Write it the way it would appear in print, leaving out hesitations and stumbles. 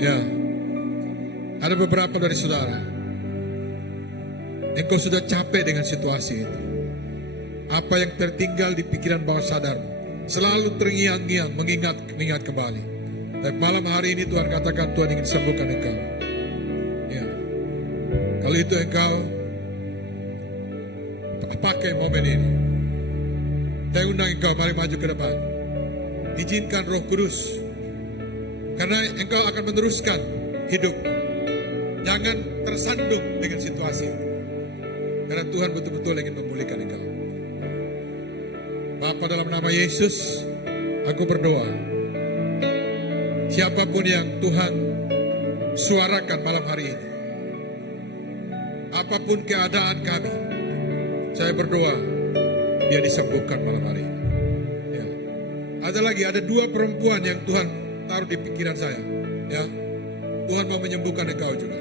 Ya, ada beberapa dari saudara, engkau sudah capek dengan situasi itu. Apa yang tertinggal di pikiran bawah sadarmu selalu terngiang-ngiang mengingat kembali. Tapi malam hari ini Tuhan katakan Tuhan ingin sembuhkan engkau. Ya, kalau itu engkau pakai momen ini. Saya undang engkau, mari maju ke depan. Izinkan Roh Kudus, karena engkau akan meneruskan hidup. Jangan tersandung dengan situasi, karena Tuhan betul-betul ingin memulihkan engkau. Bapa, dalam nama Yesus, aku berdoa. Siapapun yang Tuhan suarakan malam hari ini, apapun keadaan kami, saya berdoa dia disembuhkan malam hari ini. Ya. Ada 2 perempuan yang Tuhan taruh di pikiran saya. Ya, Tuhan mau menyembuhkan engkau juga.